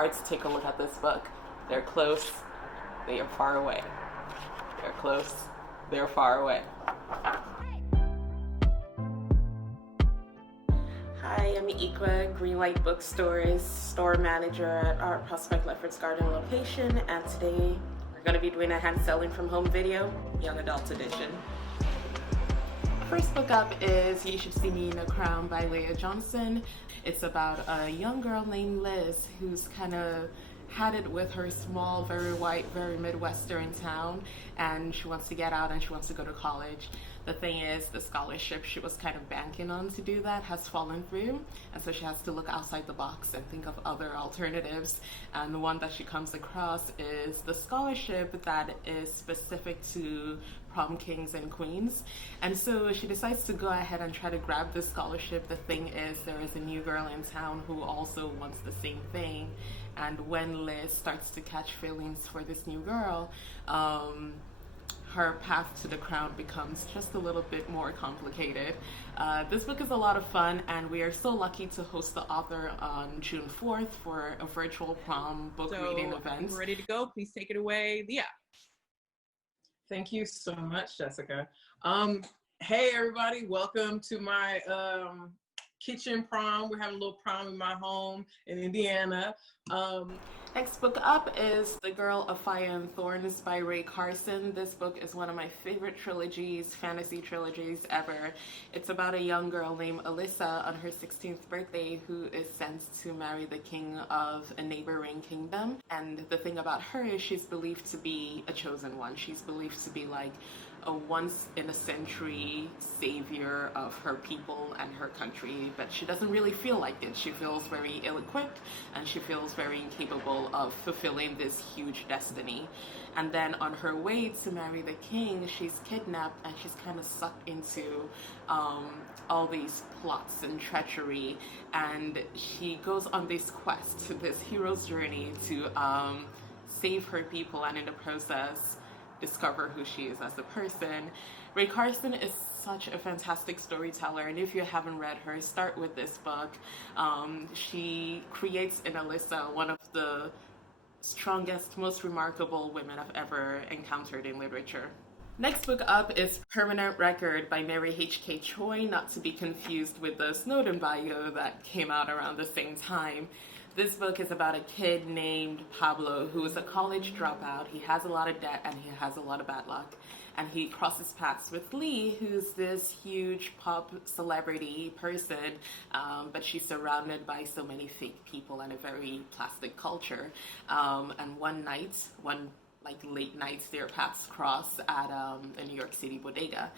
Let's take a look at this book. They're close, they are far away. They're close, they're far away. Hi, I'm Ikwo, Greenlight Bookstores store manager at our Prospect Lefferts Garden location, and today we're going to be doing a Handselling from home video, young adult edition. First book up is You Should See Me in a Crown by Leah Johnson. It's about a young girl named Liz who's kind of had it with her small, very white, very Midwestern town, and she wants to get out and she wants to go to college. The thing is, the scholarship she was kind of banking on to do that has fallen through, and so she has to look outside the box and think of other alternatives. And the one that she comes across is the scholarship that is specific to prom kings and queens. And so she decides to go ahead and try to grab this scholarship. The thing is, there is a new girl in town who also wants the same thing. And when Liz starts to catch feelings for this new girl, her path to the crown becomes just a little bit more complicated. This book is a lot of fun, and we are so lucky to host the author on June 4th for a virtual prom book reading event. I'm ready to go. Please take it away, Leah. Thank you so much, Jessica. Hey everybody, welcome to my kitchen prom. We're having a little prom in my home in Indiana. Next book up is The Girl of Fire and Thorns by Rae Carson. This book is one of my favorite trilogies, fantasy trilogies ever. It's about a young girl named Alyssa on her 16th birthday who is sent to marry the king of a neighboring kingdom. And the thing about her is she's believed to be a chosen one. She's believed to be like a once-in-a-century savior of her people and her country, but she doesn't really feel like it. She feels very ill-equipped, and she feels very incapable of fulfilling this huge destiny. And then on her way to marry the king, she's kidnapped and she's kind of sucked into all these plots and treachery, and she goes on this quest, this hero's journey to save her people, and in the process discover who she is as a person. Rae Carson is such a fantastic storyteller, and if you haven't read her, start with this book. She creates in Alyssa one of the strongest, most remarkable women I've ever encountered in literature. Next book up is Permanent Record by Mary H.K. Choi, not to be confused with the Snowden bio that came out around the same time. This book is about a kid named Pablo who is a college dropout. He has a lot of debt and he has a lot of bad luck. And he crosses paths with Lee, who's this huge pop celebrity person, but she's surrounded by so many fake people and a very plastic culture. And one late night, their paths cross at a New York City bodega.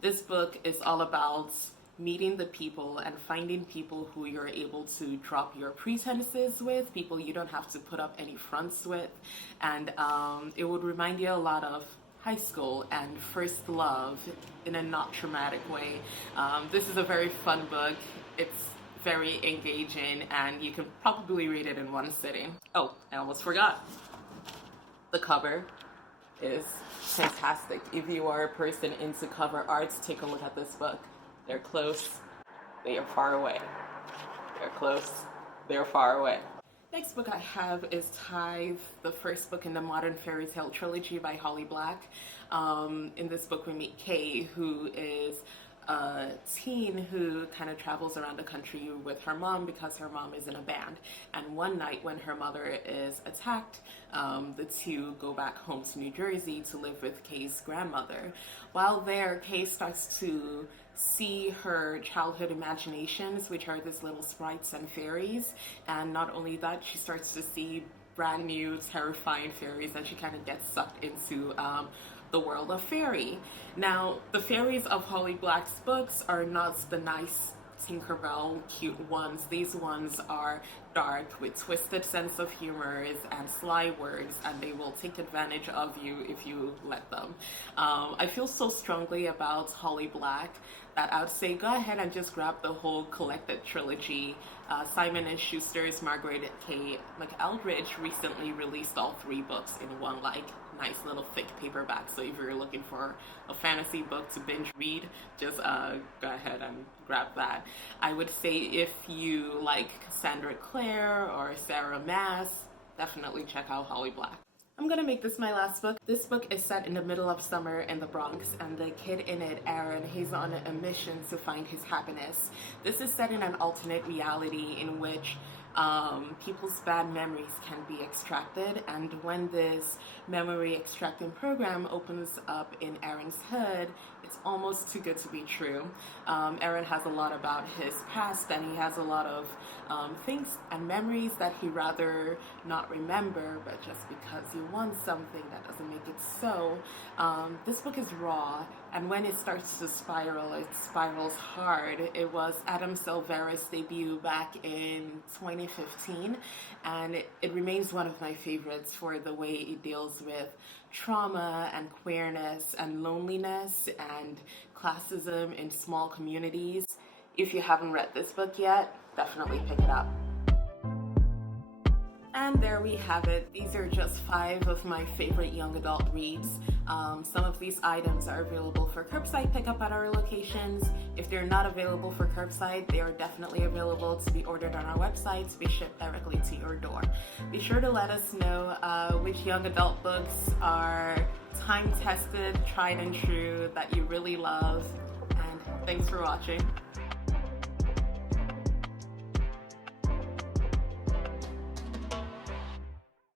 This book is all about meeting the people and finding people who you're able to drop your pretenses with, people you don't have to put up any fronts with. And it would remind you a lot of high school and first love in a not traumatic way. This is a very fun book. It's very engaging, and you can probably read it in one sitting. Oh, I almost forgot. The cover is fantastic. If you are a person into cover arts, take a look at this book. They're close, they are far away. They're close, they're far away. Next book I have is Tithe, the first book in the modern fairy tale trilogy by Holly Black. In this book we meet Kay, who is a teen who kind of travels around the country with her mom because her mom is in a band. And one night when her mother is attacked, the two go back home to New Jersey to live with Kay's grandmother. While there, Kay starts to see her childhood imaginations, which are these little sprites and fairies. And not only that, she starts to see brand new terrifying fairies, and she kind of gets sucked into the world of fairy. Now, the fairies of Holly Black's books are not the nice Tinkerbell cute ones. These ones are dark with twisted sense of humors and sly words, and they will take advantage of you if you let them. I feel so strongly about Holly Black that I would say go ahead and just grab the whole collected trilogy. Simon & Schuster's Margaret K. McElridge recently released all 3 books in one nice little thick paperback. So if you're looking for a fantasy book to binge read, just go ahead and grab that. I would say if you like Cassandra Clare or Sarah Maas, definitely check out Holly Black. I'm gonna make this my last book. This book is set in the middle of summer in the Bronx, and the kid in it, Aaron, he's on a mission to find his happiness. This is set in an alternate reality in which people's bad memories can be extracted, and when this memory extracting program opens up in Aaron's head, it's almost too good to be true. Aaron has a lot about his past, and he has a lot of things and memories that he rather not remember, but just because he wants something, that doesn't make it so. This book is raw, and when it starts to spiral, it spirals hard. It was Adam Silvera's debut back in 2015, and it remains one of my favorites for the way it deals with trauma and queerness and loneliness and classism in small communities. If you haven't read this book yet, definitely pick it up. And there we have it. These are just 5 of my favorite young adult reads. Some of these items are available for curbside pickup at our locations. If they're not available for curbside, they are definitely available to be ordered on our website to be shipped directly to your door. Be sure to let us know which young adult books are time-tested, tried and true, that you really love. And thanks for watching.